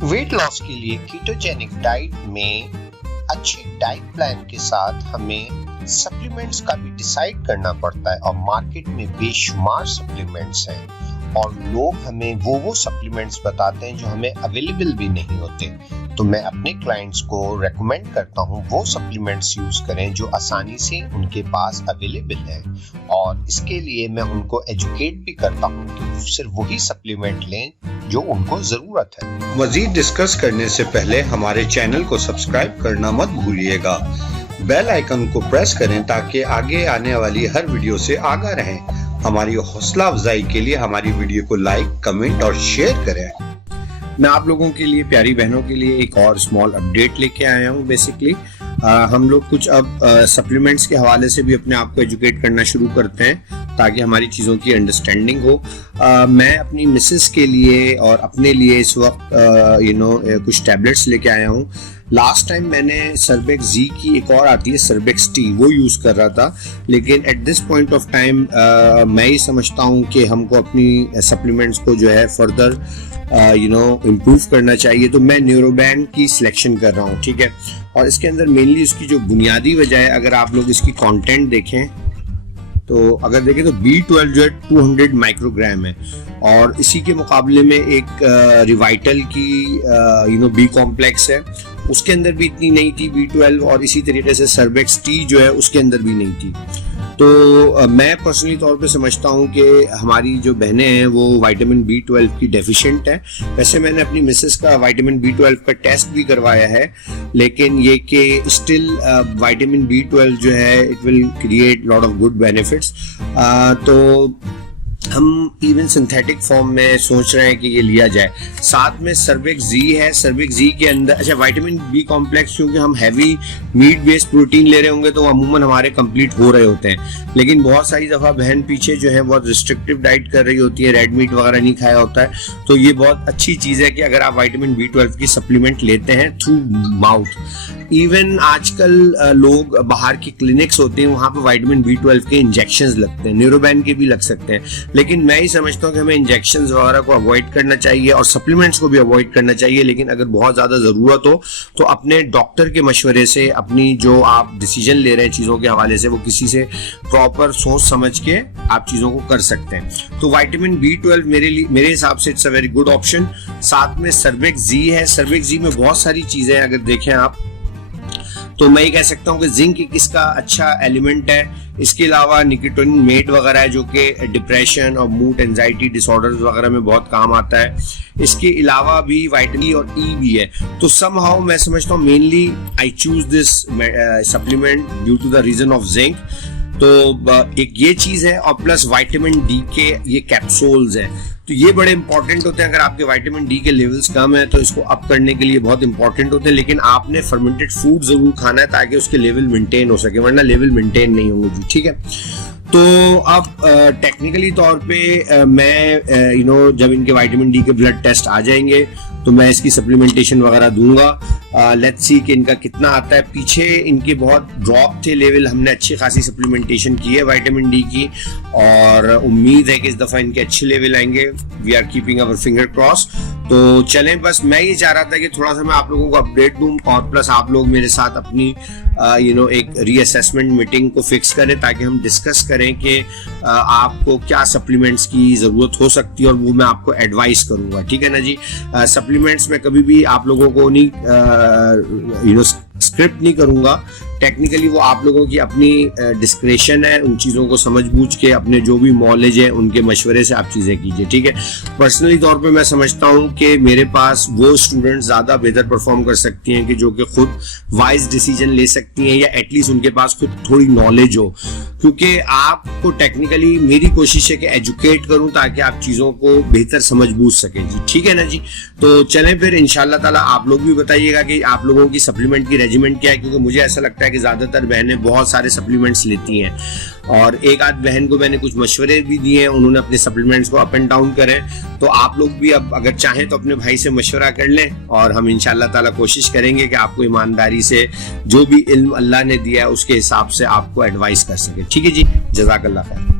Weight loss के लिए ketogenic diet में अच्छे डाइट प्लान के साथ हमें सप्लीमेंट्स का भी डिसाइड करना पड़ता है और मार्केट में बेशुमार सप्लीमेंट्स हैं और लोग हमें वो सप्लीमेंट्स बताते हैं जो हमें अवेलेबल भी नहीं होते। तो मैं अपने क्लाइंट्स को रेकमेंड करता हूँ वो सप्लीमेंट्स यूज करें जो आसानी से उनके पास अवेलेबल है और इसके लिए मैं उनको एजुकेट भी करता हूँ कि सिर्फ वही सप्लीमेंट लें जो उनको जरूरत है। मजीद डिस्कस करने से पहले हमारे चैनल को सब्सक्राइब करना मत भूलिएगा। बेल आइकन को प्रेस करें ताकि आगे आने वाली हर वीडियो से आगाह रहें। हमारी हौसला अफजाई के लिए हमारी वीडियो को लाइक, कमेंट और शेयर करें। मैं आप लोगों के लिए, प्यारी बहनों के लिए एक और स्मॉल अपडेट लेके आया हूँ। बेसिकली हम लोग कुछ अब सप्लीमेंट्स के हवाले से भी अपने आप को एजुकेट करना शुरू करते हैं ताकि हमारी चीज़ों की अंडरस्टैंडिंग हो। मैं अपनी मिसेस के लिए और अपने लिए इस वक्त कुछ टैबलेट्स लेके आया हूँ। लास्ट टाइम मैंने सर्बेक्स जी की एक और आती है सर्बेक्स टी, वो यूज़ कर रहा था, लेकिन at this point of time मैं ही समझता हूँ कि हमको अपनी सप्लीमेंट्स को जो है फर्दर इम्प्रूव करना चाहिए। तो मैं न्यूरोबैंड की सिलेक्शन कर रहा हूँ, ठीक है। और इसके अंदर मेनली इसकी जो बुनियादी वजह है, अगर आप लोग इसकी कंटेंट देखें तो अगर देखें तो B12 जो है 200 माइक्रोग्राम है और इसी के मुकाबले में एक रिवाइटल की बी कॉम्प्लेक्स है, उसके अंदर भी इतनी नहीं थी B12, और इसी तरीके से सर्बेक्स टी जो है उसके अंदर भी नहीं थी। तो मैं पर्सनली तौर पे समझता हूँ कि हमारी जो बहनें हैं वो विटामिन B12 की डेफिशिएंट है। वैसे मैंने अपनी मिसेस का विटामिन B12 का टेस्ट भी करवाया है, लेकिन ये कि स्टिल विटामिन B12 जो है it will create lot of good benefits. तो हम इवन सिंथेटिक फॉर्म में सोच रहे हैं कि ये लिया जाए। साथ में सर्बेक्स जी है, सर्बेक्स जी के अंदर अच्छा विटामिन बी कॉम्प्लेक्स, क्योंकि हम हैवी मीट बेस्ड प्रोटीन ले रहे होंगे तो अमूमन हमारे कंप्लीट हो रहे होते हैं, लेकिन बहुत सारी दफ़ा बहन पीछे जो है बहुत रिस्ट्रिक्टिव डाइट कर रही होती है, रेड मीट वगैरह नहीं खाया होता है। तो ये बहुत अच्छी चीज़ है कि अगर आप विटामिन B12 की सप्लीमेंट लेते हैं थ्रू माउथ। इवन आजकल लोग बाहर की क्लिनिक्स होते हैं, वहाँ पे विटामिन B12 के इंजेक्शंस लगते हैं, न्यूरोबैंड के भी लग सकते हैं, लेकिन मैं ही समझता हूँ कि हमें इंजेक्शंस वगैरह को अवॉइड करना चाहिए और सप्लीमेंट्स को भी अवॉइड करना चाहिए। लेकिन अगर बहुत ज़्यादा ज़रूरत हो तो अपने डॉक्टर के मशवरे से अपनी जो आप डिसीजन ले रहे हैं चीज़ों के हवाले से, वो किसी से प्रॉपर सोच समझ के आप चीज़ों को कर सकते हैं। तो विटामिन B12 मेरे हिसाब से it's a very good option. साथ में सर्बेक्स जी है, सर्बेक्स जी में बहुत सारी चीज़ें अगर देखें आप तो मैं ये कह सकता हूँ कि जिंक एक इसका अच्छा एलिमेंट है। इसके अलावा निकोटिन मेट वगैरह है जो कि डिप्रेशन और मूड एंजाइटी डिसऑर्डर्स वगैरह में बहुत काम आता है। इसके अलावा भी विटामिन और ई भी है। तो समहाउ मैं समझता हूँ mainly I choose this supplement due to the reason of zinc. तो एक ये चीज़ है और प्लस विटामिन डी के ये कैप्सूल्स हैं, तो ये बड़े इंपॉर्टेंट होते हैं। अगर आपके विटामिन डी के लेवल्स कम है तो इसको अप करने के लिए बहुत इंपॉर्टेंट होते हैं, लेकिन आपने फर्मेंटेड फूड जरूर खाना है ताकि उसके लेवल मेंटेन हो सके, वरना लेवल मेंटेन नहीं होंगे जी, ठीक है। तो अब टेक्निकली तौर पे मैं जब इनके विटामिन डी के ब्लड टेस्ट आ जाएंगे तो मैं इसकी सप्लीमेंटेशन वगैरह दूंगा। लेट्स सी कि इनका कितना आता है। पीछे इनके बहुत ड्रॉप थे लेवल, हमने अच्छी खासी सप्लीमेंटेशन की है विटामिन डी की और उम्मीद है कि इस दफ़ा इनके अच्छे लेवल आएंगे। We are keeping our finger cross. तो चलें, बस मैं ये चाह रहा था कि थोड़ा सा मैं आप लोगों को अपडेट दूं और प्लस आप लोग मेरे साथ अपनी एक रीअसेसमेंट मीटिंग को फिक्स करें ताकि हम डिस्कस करें कि आपको क्या सप्लीमेंट्स की ज़रूरत हो सकती है और वो मैं आपको एडवाइस करूंगा, ठीक है ना जी। सप्लीमेंट्स में कभी भी आप लोगों को नहीं स्क्रिप्ट नहीं करूंगा। टेक्निकली वो आप लोगों की अपनी डिस्क्रेशन है, उन चीज़ों को समझ बूझ के अपने जो भी नॉलेज है उनके मशवरे से आप चीज़ें कीजिए, ठीक है। पर्सनली तौर पे मैं समझता हूँ कि मेरे पास वो स्टूडेंट्स ज़्यादा बेहतर परफॉर्म कर सकती हैं कि जो कि खुद वाइज डिसीजन ले सकती हैं या एटलीस्ट उनके पास खुद थोड़ी नॉलेज हो, क्योंकि आपको टेक्निकली मेरी कोशिश है कि एजुकेट करूँ ताकि आप चीज़ों को बेहतर समझ बूझ सकें जी, ठीक है ना जी। तो चलें फिर इंशाल्लाह ताला आप लोग भी बताइएगा कि आप लोगों की सप्लीमेंट की रेजिमेंट क्या है, क्योंकि मुझे ऐसा लगता है कि ज्यादातर बहनें बहुत सारे सप्लीमेंट्स लेती हैं और एक आध बहन को मैंने कुछ मशवरे भी दिए हैं, उन्होंने अपने सप्लीमेंट्स को अप एंड डाउन करें। तो आप लोग भी अब अगर चाहें तो अपने भाई से मशवरा कर लें और हम इंशाल्लाह ताला कोशिश करेंगे कि आपको ईमानदारी से जो भी इल्म अल्लाह ने दिया है उसके हिसाब से आपको एडवाइस कर सके, ठीक है जी। जज़ाकल्लाह खैर।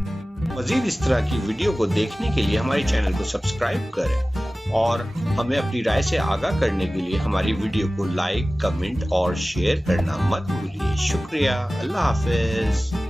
मजीद इस तरह की वीडियो को देखने के लिए हमारे चैनल को सब्सक्राइब करें और हमें अपनी राय से आगाह करने के लिए हमारी वीडियो को लाइक, कमेंट और शेयर करना मत भूलिए। शुक्रिया। अल्लाह हाफिज।